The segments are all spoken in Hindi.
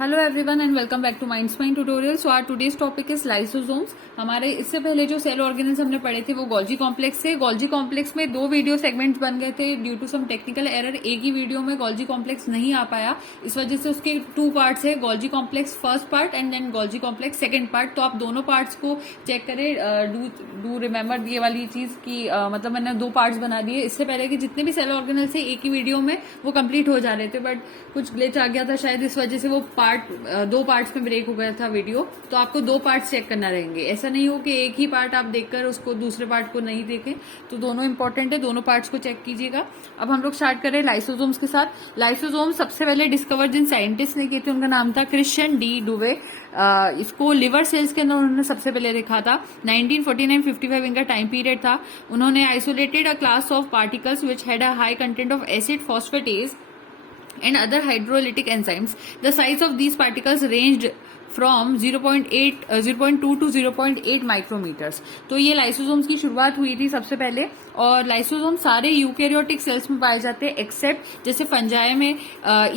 Hello everyone and welcome back to minds mind tutorial. So our today's topic is lysosomes. हमारे इससे पहले जो सेल ऑर्गेनेल्स हमने पढ़े थे वो गोल्जी कॉम्प्लेक्स से। गोल्जी कॉम्प्लेक्स में 2 वीडियो सेगमेंट्स बन गए थे due to some technical error. एक ही वीडियो में गोल्जी कॉम्प्लेक्स नहीं आ पाया, इस वजह से उसके 2 पार्ट्स है, Golgi complex first part and then Golgi complex second part. तो आप दोनों पार्ट्स को चेक करें। डू रिमेम्बर ये वाली चीज की मतलब मैंने 2 पार्ट्स बना दिए इससे पहले कि जितने भी सेल ऑर्गेनल्स है एक ही वीडियो में वो कंप्लीट हो जा रहे थे, बट कुछ ग्लिच आ गया था शायद, इस वजह से वो 2 पार्ट्स में ब्रेक हो गया था वीडियो। तो आपको 2 पार्ट्स चेक करना रहेंगे, ऐसा नहीं हो कि एक ही पार्ट आप देखकर उसको दूसरे पार्ट को नहीं देखें। तो दोनों इंपॉर्टेंट है, दोनों पार्ट्स को चेक कीजिएगा। अब हम लोग स्टार्ट करें लाइसोसोम्स के साथ। लाइसोसोम सबसे पहले डिस्कवर जिन साइंटिस्ट ने किए थे उनका नाम था क्रिश्चियन डी डुवे। इसको लिवर सेल्स के अंदर उन्होंने सबसे पहले देखा था। 1949-55 इनका टाइम पीरियड था। उन्होंने isolated a class of particles which had a high content of acid phosphatase and other hydrolytic enzymes. The size of these particles ranged from 0.2 to 0.8 micrometres. तो ये लाइसोसोम्स की शुरुआत हुई थी सबसे पहले। और लाइसोसोम सारे यूकैरियोटिक सेल्स में पाए जाते हैं एक्सेप्ट जैसे फंजाई में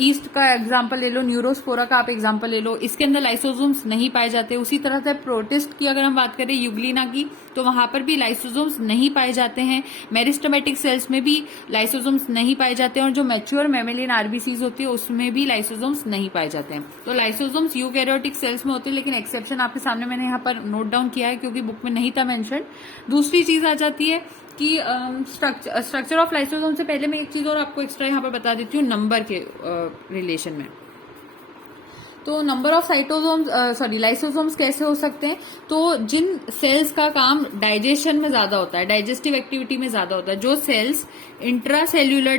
ईस्ट का एग्जांपल ले लो, न्यूरोस्पोरा का आप एग्जांपल ले लो, इसके अंदर लाइसोसोम्स नहीं पाए जाते। उसी तरह से प्रोटिस्ट की अगर हम बात करें यूग्लिना की, तो वहां पर भी लाइसोसोम्स नहीं पाए जाते हैं। मेरिस्टेमेटिक सेल्स में भी लाइसोसोम्स नहीं पाए जाते हैं, और जो मैच्योर मैमेलियन आरबीसीज होती है उसमें भी लाइसोसोम्स नहीं पाए जाते हैं। तो लाइसोसोम्स यूकैरियोटिक सेल्स में होते हैं, लेकिन एक्सेप्शन आपके सामने मैंने यहाँ पर नोट डाउन किया है क्योंकि बुक में नहीं था मेंशन। दूसरी चीज आ जाती है कि स्ट्रक्चर ऑफ लाइसोसोम से पहले मैं एक चीज और आपको एक्स्ट्रा यहाँ पर बता देती हूँ नंबर के रिलेशन में। तो नंबर ऑफ लाइसोसोम्स कैसे हो सकते हैं? तो जिन सेल्स का काम डाइजेशन में ज्यादा होता है, डाइजेस्टिव एक्टिविटी में ज्यादा होता है, जो सेल्स इंट्रा सेल्यूलर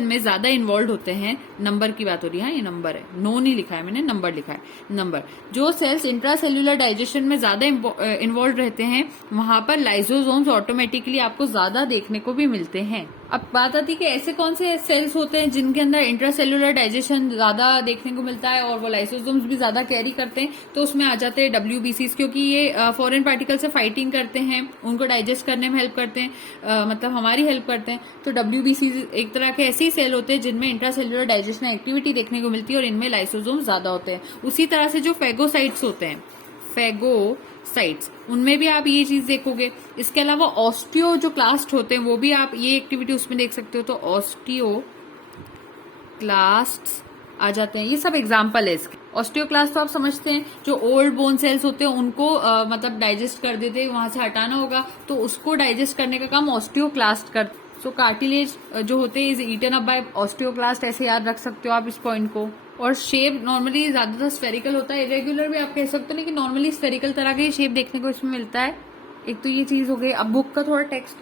में ज्यादा इन्वॉल्व होते हैं, नंबर की बात हो रही है, ये नंबर है, नो नहीं लिखा है मैंने, नंबर लिखा है, नंबर। जो सेल्स इंट्रा सेल्यूलर डाइजेशन में ज्यादा इन्वॉल्व रहते हैं वहां पर लाइसोसोम्स ऑटोमेटिकली आपको ज्यादा देखने को भी मिलते हैं। अब बात आती है कि ऐसे कौन से सेल्स होते हैं जिनके अंदर इंट्रासेल्यूलर डाइजेशन ज्यादा देखने को मिलता है और वो लाइसोसोम्स भी ज्यादा कैरी करते हैं। तो उसमें आ जाते हैं WBCs, क्योंकि ये फॉरेन पार्टिकल से फाइटिंग करते हैं, उनको डाइजेस्ट करने में हेल्प करते हैं, मतलब हमारी हेल्प करते हैं। तो WBCs एक तरह के ऐसे ही सेल होते हैं जिनमें इंट्रासेल्यूलर डाइजेशन एक्टिविटी देखने को मिलती है और इनमें लाइसोसोम्स ज्यादा होते हैं। उसी तरह से जो फेगोसाइट्स होते हैं, फेगोसाइट्स, उनमें भी आप ये चीज देखोगे। इसके अलावा ऑस्टियो जो क्लास्ट होते हैं वो भी आप ये एक्टिविटी उसमें देख सकते हो। तो ऑस्टियो क्लास्ट आ जाते हैं, ये सब एग्जाम्पल है इसके। ऑस्टियोक्लास्ट तो आप समझते हैं, जो ओल्ड बोन सेल्स होते हैं उनको मतलब डाइजेस्ट कर देते हैं, वहां से हटाना होगा तो उसको डाइजेस्ट करने का काम ऑस्टियोक्लास्ट करते। सो कार्टिलेज जो होते हैं is eaten up by osteoclast, ऐसे याद रख सकते हो आप इस पॉइंट को। और शेप नॉर्मली ज्यादातर स्फेरिकल होता है, इरेगुलर भी आप कह सकते हो, लेकिन नॉर्मली स्फेरिकल तरह का शेप देखने को इसमें मिलता है। एक तो ये चीज हो गई। अब बुक का थोड़ा टेक्स्ट,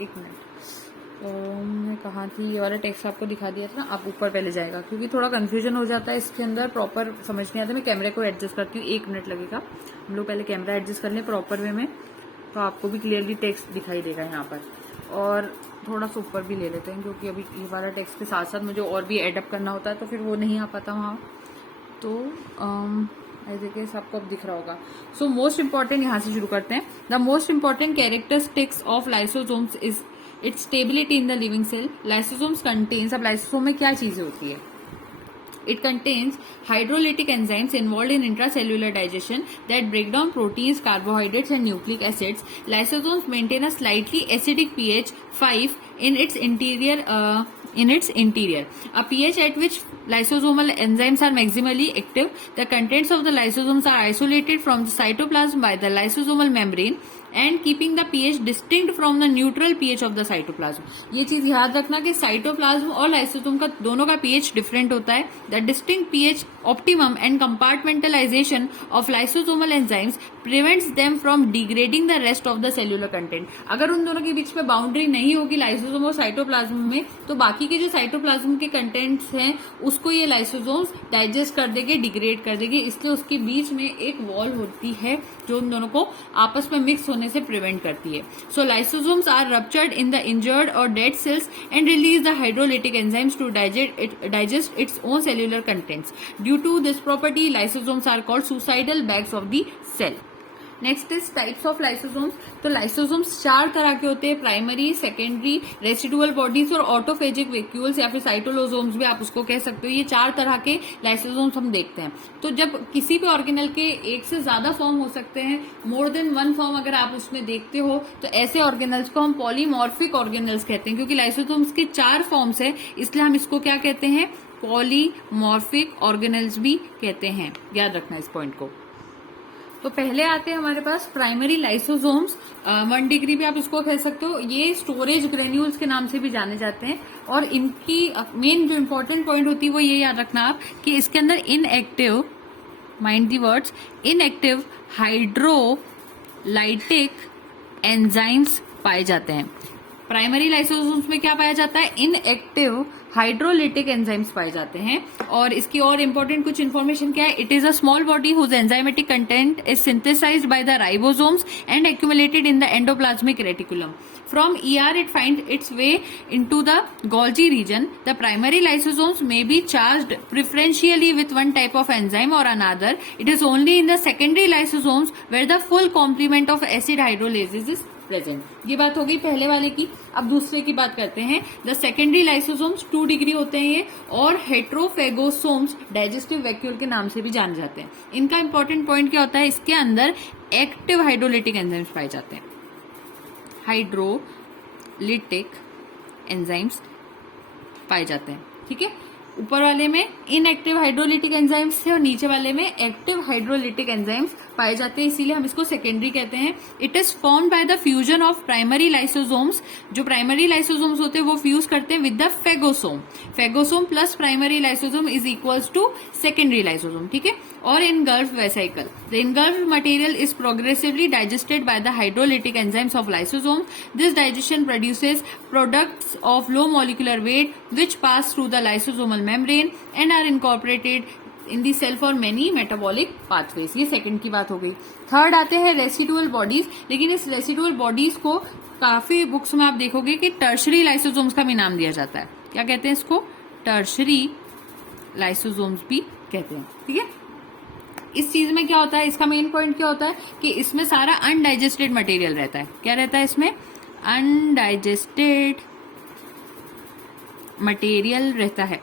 एक मिनट, मैं कहाँ थी, ये वाला टेक्स्ट आपको दिखा दिया था ना, आप ऊपर पहले जाएगा क्योंकि थोड़ा कंफ्यूजन हो जाता है इसके अंदर, प्रॉपर समझ नहीं आता। मैं कैमरे को एडजस्ट करती हूँ, 1 मिनट लगेगा। हम लोग पहले कैमरा एडजस्ट कर लें प्रॉपर वे में, तो आपको भी क्लियरली टेक्स्ट दिखाई देगा यहाँ पर। और थोड़ा सा ऊपर भी ले लेते हैं क्योंकि अभी ये वाला टेक्स्ट के साथ साथ मुझे और भी एडअप करना होता है तो फिर वो नहीं आ पाता वहाँ। तो ऐसे केस आपको अब दिख रहा होगा। सो मोस्ट इंपॉर्टेंट यहाँ से शुरू करते हैं। The most important characteristics of lysosomes is its stability in the living cell. Lysosomes contains, अब लाइसोसोम में क्या चीजें होती है? It contains hydrolytic enzymes involved in intracellular digestion that break down proteins, carbohydrates, and nucleic acids. Lysosomes maintain a slightly acidic pH 5 in its interior. A pH at which lysosomal enzymes are maximally active. The contents of the lysosomes are isolated from the cytoplasm by the lysosomal membrane and keeping the pH distinct from the neutral pH of the cytoplasm. ये चीज याद रखना कि साइटोप्लाज्म और लाइसोसोम का दोनों का pH डिफरेंट होता है। The distinct pH optimum and compartmentalization of lysosomal enzymes prevents them from degrading the rest of the cellular content. अगर उन दोनों के बीच में बाउंड्री नहीं होगी लाइसोसोम और साइटोप्लाज्म में, तो बाकी के जो साइटोप्लाज्म के कंटेंट्स हैं उसको ये लाइसोसोम्स डाइजेस्ट कर देंगे, डिग्रेड कर देंगे। इसलिए उसके बीच में एक वॉल होती है जो उन दोनों को आपस में मिक्स होने से प्रिवेंट करती है। So lysosomes are ruptured in the injured और dead cells and release the hydrolytic enzymes to digest its own cellular contents. Due to this property, lysosomes are called suicidal bags of the cell. Next is types of lysosomes. तो लाइसोसोम्स 4 तरह के होते हैं, प्राइमरी, सेकेंडरी, रेसिडुअल बॉडीज और ऑटोफेजिक वैक्यूल्स या फिर साइटोलोसोम्स भी आप उसको कह सकते हो। ये 4 तरह के लाइसोसोम्स हम देखते हैं। तो जब किसी भी ऑर्गेनल के एक से ज्यादा फॉर्म हो सकते हैं, मोर देन वन फॉर्म अगर आप उसमें देखते हो, तो ऐसे ऑर्गेनल्स को हम पॉलीमॉर्फिक ऑर्गेनल्स कहते हैं, क्योंकि लाइसोसोम्स के 4 फॉर्म्स है, इसलिए हम इसको क्या कहते हैं, पॉलीमॉर्फिक ऑर्गेनल्स भी कहते हैं। याद रखना इस पॉइंट को। तो पहले आते हैं हमारे पास प्राइमरी लाइसोसोम्स, 1 डिग्री भी आप इसको कह सकते हो। ये स्टोरेज ग्रेन्यूल्स के नाम से भी जाने जाते हैं, और इनकी मेन जो इंपॉर्टेंट पॉइंट होती है वो ये याद रखना आप कि इसके अंदर inactive, mind the words, inactive hydrolytic enzymes पाए जाते हैं। प्राइमरी लाइसोसोम्स में क्या पाया जाता है, इनएक्टिव हाइड्रोलिटिक एंजाइम्स पाए जाते हैं। और इसकी और इंपॉर्टेंट कुछ इन्फॉर्मेशन क्या है, it is a small body whose enzymatic content is synthesised by the ribosomes and accumulated in the endoplasmic reticulum. From ER, it finds its way into the Golgi region. The primary lysosomes may be charged preferentially with one type of enzyme or another. It is only in the secondary lysosomes where the full complement of acid hydrolases is present. ये बात हो गई पहले वाले की। अब दूसरे की बात करते हैं। द सेकेंडरी लाइसोसोम्स 2 डिग्री होते हैं ये, और हेट्रोफेगोसोम्स डाइजेस्टिव वैक्यूल के नाम से भी जाने जाते हैं। इनका इंपॉर्टेंट पॉइंट क्या होता है, इसके अंदर एक्टिव हाइड्रोलिटिक एंजाइम्स पाए जाते हैं। हाइड्रोलिटिक एंजाइम्स पाए जाते हैं, ठीक है। ऊपर वाले में इनएक्टिव हाइड्रोलिटिक एंजाइम्स थे और नीचे वाले में एक्टिव हाइड्रोलिटिक एंजाइम्स पाए जाते हैं, इसीलिए हम इसको सेकेंडरी कहते हैं। It is formed by the fusion of primary lysosomes. जो प्राइमरी लाइसोसोम्स होते हैं वो फ्यूज करते हैं with the phagosome. Phagosome plus primary lysosome is equals to secondary lysosome, ठीक है। और engulf vesicle, the engulf material is progressively digested by the hydrolytic enzymes of lysosome. This digestion produces products of low molecular weight which pass through the lysosomal membrane and are incorporated in the cell for many metabolic pathways. ये सेकंड की बात हो गई। थर्ड आते हैं रेसिडुअल बॉडीज, लेकिन इस रेसिडुअल बॉडीज को काफी बुक्स में आप देखोगे कि टर्शरी लाइसोसोम्स का भी नाम दिया जाता है। क्या कहते हैं इसको, टर्शरी लाइसोसोम्स भी कहते हैं, ठीक है। इस चीज में क्या होता है, इसका मेन पॉइंट क्या होता है कि इसमें सारा अनडाइजेस्टेड मटेरियल रहता है। क्या रहता है इसमें, अनडाइजेस्टेड मटेरियल रहता है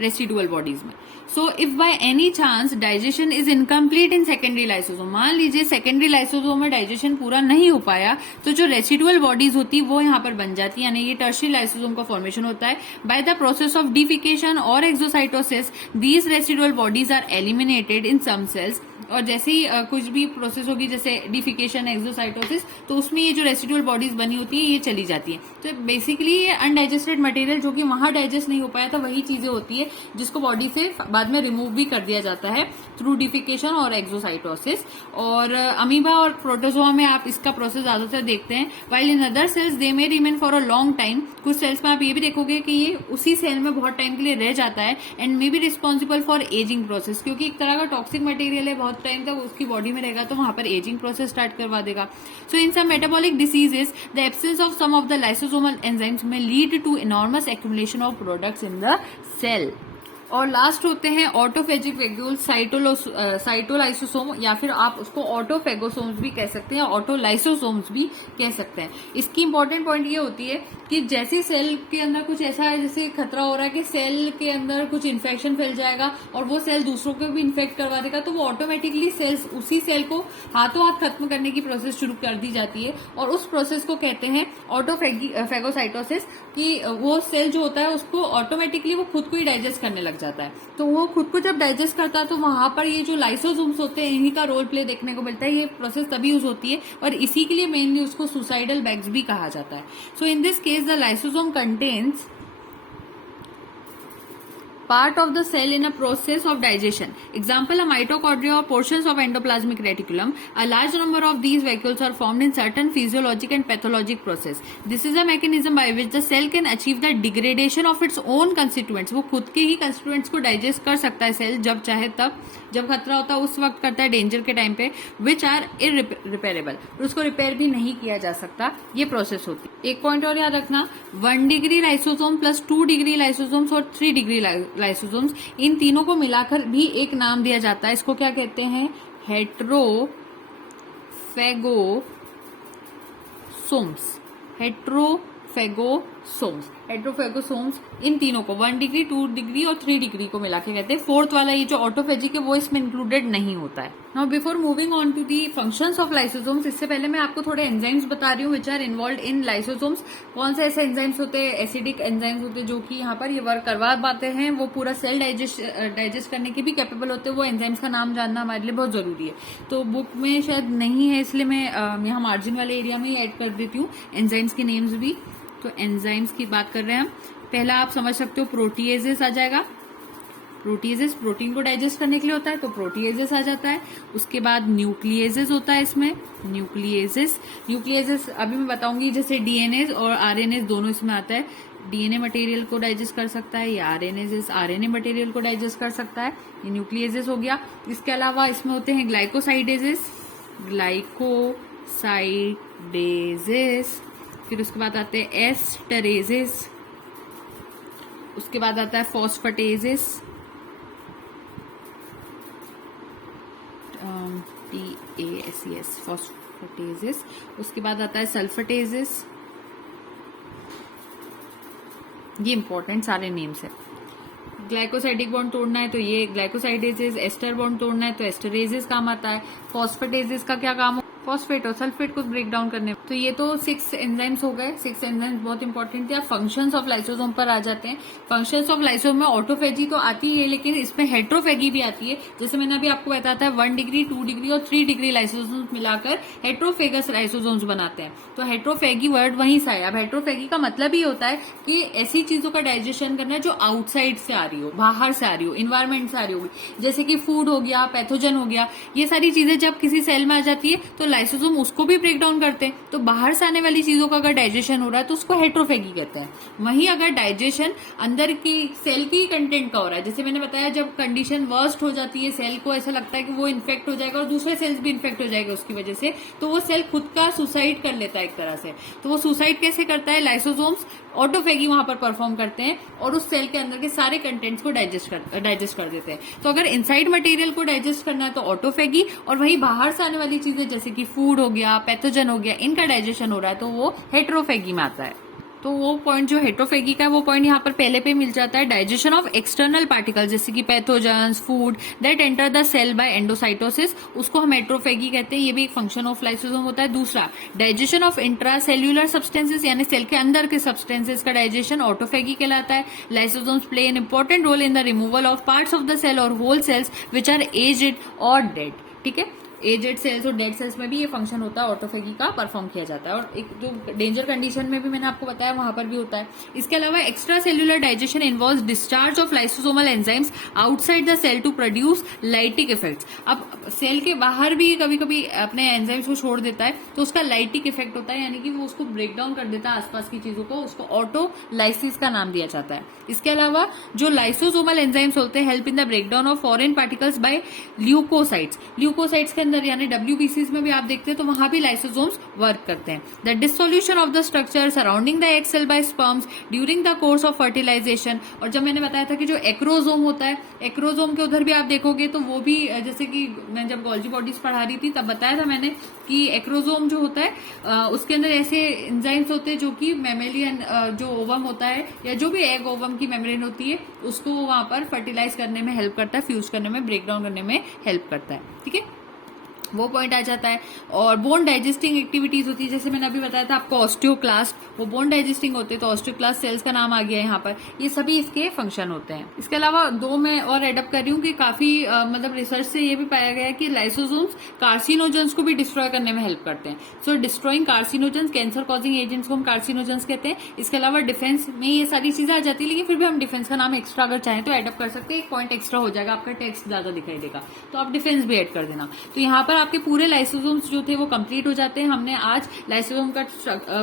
रेसिडुअल बॉडीज में। So if by any chance digestion is incomplete in secondary lysosome, मान लीजिए सेकेंडरी लाइसोसोम में डाइजेशन पूरा नहीं हो पाया, तो जो रेसिडुअल बॉडीज होती है वो यहाँ पर बन जाती है, यानी ये टर्शरी लाइसोसोम का फॉर्मेशन होता है। By the process of defecation और exocytosis these residual bodies are eliminated in some cells. और जैसे ही कुछ भी प्रोसेस होगी, जैसे डिफिकेशन, एक्सोसाइटोसिस, तो उसमें ये जो रेसिडुअल बॉडीज बनी होती है ये चली जाती है। तो बेसिकली ये अनडाइजेस्टेड मटेरियल जो कि वहां डाइजेस्ट नहीं हो पाया था, वही चीजें होती है जिसको बॉडी से बाद में रिमूव भी कर दिया जाता है थ्रू डिफिकेशन और एक्सोसाइटोसिस। और अमीबा और प्रोटोजोआ में आप इसका प्रोसेस ज्यादातर देखते हैं। While in other sales they may remain for a long time. कुछ सेल्स में आप ये भी देखोगे कि ये उसी सेल में बहुत टाइम के लिए रह जाता है and may be responsible for ageing process, क्योंकि एक तरह का टॉक्सिक मटेरियल है, बहुत टाइम तक उसकी बॉडी में रहेगा तो वहां पर एजिंग प्रोसेस स्टार्ट करवा देगा। So in some metabolic diseases the absence of some of the lysosomal enzymes में lead to enormous accumulation of products in the cell. और लास्ट होते हैं ऑटोफेजिक वैक्यूल, साइटोलाइसोसोम, या फिर आप उसको ऑटोफेगोसोम्स भी कह सकते हैं, ऑटोलाइसोसोम्स भी कह सकते हैं। इसकी इंपॉर्टेंट पॉइंट ये होती है कि जैसे सेल के अंदर कुछ ऐसा है, जैसे खतरा हो रहा है कि सेल के अंदर कुछ इन्फेक्शन फैल जाएगा और वो सेल दूसरों को भी इन्फेक्ट करवा देगा, तो वो ऑटोमेटिकली सेल्स उसी सेल को हाथों हाथ खत्म करने की प्रोसेस शुरू कर दी जाती है, और उस प्रोसेस को कहते हैं ऑटोफेगोसाइटोसिस, कि वो सेल जो होता है उसको ऑटोमेटिकली वो खुद को ही डाइजेस्ट करने लग जाता है। तो वो खुद को जब डाइजेस्ट करता है तो वहां पर ये जो लाइसोसोम्स होते हैं इन्हीं का रोल प्ले देखने को मिलता है। ये प्रोसेस तभी यूज होती है और इसी के लिए मेनली उसको सुसाइडल बैग्स भी कहा जाता है। So in this case the lysosome contains part of the cell in a process of digestion. Example, a mitochondria or portions of endoplasmic reticulum. A large number of these vacuoles are formed in certain physiologic and pathologic process. This is a mechanism by which the cell can achieve the degradation of its own constituents. वो खुद के ही constituents को digest कर सकता है सेल, जब चाहे तब, जब खतरा होता है उस वक्त करता है, डेंजर के टाइम पे, which are irreparable, उसको रिपेयर भी नहीं किया जा सकता, ये प्रोसेस होती है। एक पॉइंट और याद रखना, 1 degree lysosome plus 2 degree lysosomes और 3 डिग्री लाइसोसोम्स, इन तीनों को मिलाकर भी एक नाम दिया जाता है। इसको क्या कहते हैं, हेट्रोलाइटिक हेट्रोफेगोसोम्स हेट्रोफेगोसोम्स इन तीनों को 1 डिग्री 2 डिग्री और 3 डिग्री को मिला के कहते हैं। फोर्थ वाला ये जो ऑटोफेजिक है वो इसमें इंक्लूडेड नहीं होता है। Now before moving on to the functions of lysosomes, इससे पहले मैं आपको थोड़े एंजाइम्स बता रही हूँ which are involve in lysosomes. कौन से ऐसे एंजाइम्स होते हैं, एसिडिक एंजाइम्स होते हैं जो कि यहाँ पर ये वर्क करवा पाते हैं, वो पूरा सेल डाइजेस्ट करने के भी कैपेबल होते हैं। वो एंजाइम्स का नाम जानना हमारे लिए बहुत जरूरी है। तो बुक में शायद नहीं है, इसलिए मैं यहाँ मार्जिन वाले एरिया में ही ऐड कर देती हूँ एंजाइम्स के नेम्स भी। तो एंजाइम्स की बात कर रहे हैं हम। पहला आप समझ सकते हो प्रोटीएजेस आ जाएगा। प्रोटीएजेस प्रोटीन को डाइजेस्ट करने के लिए होता है, तो प्रोटीएजेस आ जाता है। उसके बाद न्यूक्लिएजेस होता है इसमें, न्यूक्लिएजेस अभी मैं बताऊंगी। जैसे डीएनए और आरएनए दोनों इसमें आता है। डीएनए मटेरियल को डाइजेस्ट कर सकता है या आरएनए मटेरियल को डाइजेस्ट कर सकता है। ये न्यूक्लिएजेस हो गया। इसके अलावा इसमें होते हैं ग्लाइकोसाइडेजेस, फिर उसके बाद आते हैं एस्टरेजेस, उसके बाद आता है फॉस्फेटेजेस, TASES फॉस्फेटेजेस, उसके बाद आता है सल्फेटेजेस। ये इंपॉर्टेंट सारे नेम्स है। ग्लाइकोसाइडिक बॉन्ड तोड़ना है तो ये ग्लाइकोसाइडेजेस, एस्टर बॉन्ड तोड़ना है तो एस्टरेजेस काम आता है। फॉस्फेटेजेस का क्या काम, फॉस्फेट और सल्फेट को ब्रेक डाउन करने। तो ये तो 6 एंजाइम्स हो गए। 6 एंजाइम्स बहुत इंपॉर्टेंट थे। फंक्शंस ऑफ लाइसोसोम पर आ जाते हैं। फंक्शंस ऑफ लाइसोसोम में ऑटोफेजी तो आती है, लेकिन इसमें हेट्रोफेगी भी आती है। जैसे मैंने अभी आपको बताया था 1 डिग्री 2 डिग्री और 3 डिग्री लाइसोसोम्स मिलाकर हेट्रोफेगस लाइसोसोम्स बनाते हैं। तो हेट्रोफेगी वर्ड वहीं से आया। अब हेट्रोफेगी का मतलब ही होता है कि ऐसी चीजों का डाइजेशन करना है जो आउटसाइड से आ रही हो, बाहर से आ रही हो, इन्वायरमेंट से आ रही होगी। जैसे कि फूड हो गया, पैथोजन हो गया, ये सारी चीजें जब किसी सेल में आ जाती है तो लाइसोसोम उसको भी ब्रेक डाउन करते हैं। तो बाहर से आने वाली चीजों का अगर डाइजेशन हो रहा है तो उसको हेट्रोफेगी कहते हैं। वहीं अगर डाइजेशन अंदर की सेल की कंटेंट का हो रहा है, जैसे मैंने बताया जब कंडीशन वर्स्ट हो जाती है, सेल को ऐसा लगता है कि वो इन्फेक्ट हो जाएगा और दूसरे सेल्स भी इन्फेक्ट हो जाएगा उसकी वजह से, तो वो सेल खुद का सुसाइड कर लेता है एक तरह से। तो वो सुसाइड कैसे करता है, लाइसोसोम्स ऑटोफेगी वहां पर परफॉर्म करते हैं और उस सेल के अंदर के सारे कंटेंट्स को डाइजेस्ट कर देते हैं। तो अगर इनसाइड मटेरियल को डाइजेस्ट करना है तो ऑटोफेगी, और वहीं बाहर से आने वाली चीजें जैसे कि फूड हो गया, पैथोजन हो गया, इनका डाइजेशन हो रहा है तो वो हेट्रोफेगी में आता है। तो वो पॉइंट जो हेट्रोफेगी का है वो पॉइंट यहाँ पर पहले पे मिल जाता है। डाइजेशन ऑफ एक्सटर्नल पार्टिकल्स जैसे कि pathogens, food that enter the cell by endocytosis, उसको हम हेट्रोफेगी कहते हैं। ये भी एक फंक्शन ऑफ लाइसोसोम होता है। दूसरा, डाइजेशन ऑफ इंट्रासेल्यूलर सब्सटेंसेस यानी सेल के अंदर के सब्सटेंसेस का डाइजेशन ऑटोफेगी कहलाता है। Lysosomes play an important role in the removal of parts of the cell और whole cells which are aged और डेड। ठीक है, एजेड सेल्स और डेड सेल्स में भी ये फंक्शन होता है, ऑटोफेगी का परफॉर्म किया जाता है। और एक जो डेंजर कंडीशन में भी मैंने आपको बताया वहां पर भी होता है। इसके अलावा extra cellular digestion involves discharge of lysosomal enzymes outside the cell to produce lytic effects. अब सेल के बाहर भी कभी कभी अपने एंजाइम्स को छोड़ देता है तो उसका लाइटिक इफेक्ट होता है, यानी कि वो उसको ब्रेक डाउन कर देता है आसपास की चीजों को। उसको ऑटोलाइसिस का नाम दिया जाता है। इसके अलावा जो लाइसोसोमल एंजाइम्स होते हैं help in the breakdown of foreign particles by leucocytes. Leucocytes के अंदर यानी डब्ल्यूबीसीज में भी आप देखते हैं तो वहां भी लाइसोसोम्स वर्क करते हैं। The dissolution of the structure surrounding the egg cell by sperms during the course of fertilisation. और जब मैंने बताया था कि जो एक्रोजोम होता है, एक्रोजोम के उधर भी आप देखोगे तो वो भी, जैसे कि मैं जब गोल्जी बॉडीज पढ़ा रही थी तब बताया था मैंने कि एक्रोजोम जो होता है उसके अंदर ऐसे एंजाइम्स होते हैं जो कि मैमेलियन जो ओवम होता है या जो भी एग ओवम की मेम्ब्रेन होती है उसको वहां पर फर्टिलाइज करने में हेल्प करता है, फ्यूज करने में, ब्रेक डाउन करने में हेल्प करता है। ठीक है, वो पॉइंट आ जाता है। और बोन डाइजेस्टिंग एक्टिविटीज होती है, जैसे मैंने अभी बताया था आपको ऑस्टियोक्लास्ट, वो बोन डाइजेस्टिंग होते हैं तो ऑस्टियोक्लास्ट सेल्स का नाम आ गया यहाँ पर। ये सभी इसके फंक्शन होते हैं। इसके अलावा दो मैं और एडअप कर रही हूँ कि काफी मतलब रिसर्च से ये भी पाया गया है कि लाइसोसोम्स कार्सिनोजेंस को भी डिस्ट्रॉय करने में हेल्प करते हैं। So destroying carcinogens, cancer causing agents को हम कार्सिनोजेंस कहते हैं। इसके अलावा डिफेंस में ये सारी चीजें आ जाती है, लेकिन फिर भी हम डिफेंस का नाम एक्स्ट्रा अगर चाहें तो एडअप कर सकते हैं। एक पॉइंट एक्स्ट्रा हो जाएगा, आपका टेक्स्ट ज्यादा दिखाई देगा तो आप डिफेंस भी एड कर देना। तो यहाँ पर आपके पूरे लाइसोसोम्स जो थे वो कंप्लीट हो जाते हैं। हमने आज लाइसोसोम का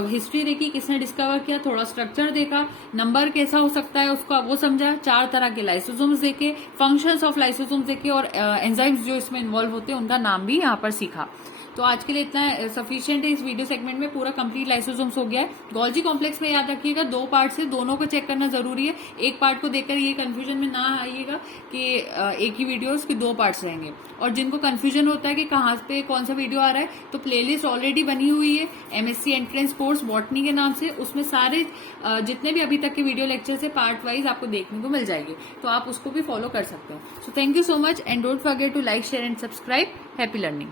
हिस्ट्री देखी, किसने डिस्कवर किया, थोड़ा स्ट्रक्चर देखा, नंबर कैसा हो सकता है उसका वो समझा, 4 तरह के लाइसोसोम्स देखे, फंक्शंस ऑफ लाइसोसोम्स देखे और एंजाइम्स जो इसमें इन्वॉल्व होते हैं उनका नाम भी यहाँ पर सीखा। तो आज के लिए इतना सफिशिएंट है। इस वीडियो सेगमेंट में पूरा कंप्लीट लाइसोसोम्स हो गया है। गोल्जी कॉम्प्लेक्स में याद रखिएगा 2 पार्ट से, दोनों को चेक करना जरूरी है। एक पार्ट को देखकर ये कंफ्यूजन में ना आइएगा कि एक ही वीडियोस के 2 पार्ट्स रहेंगे। और जिनको कंफ्यूजन होता है कि कहाँ पे कौन सा वीडियो आ रहा है, तो प्लेलिस्ट ऑलरेडी बनी हुई है MSc एंट्रेंस कोर्स बॉटनी के नाम से। उसमें सारे जितने भी अभी तक के वीडियो लेक्चर है पार्ट वाइज आपको देखने को मिल जाएंगे, तो आप उसको भी फॉलो कर सकते हो। So thank you so much and don't forget to like, share and subscribe. Happy learning.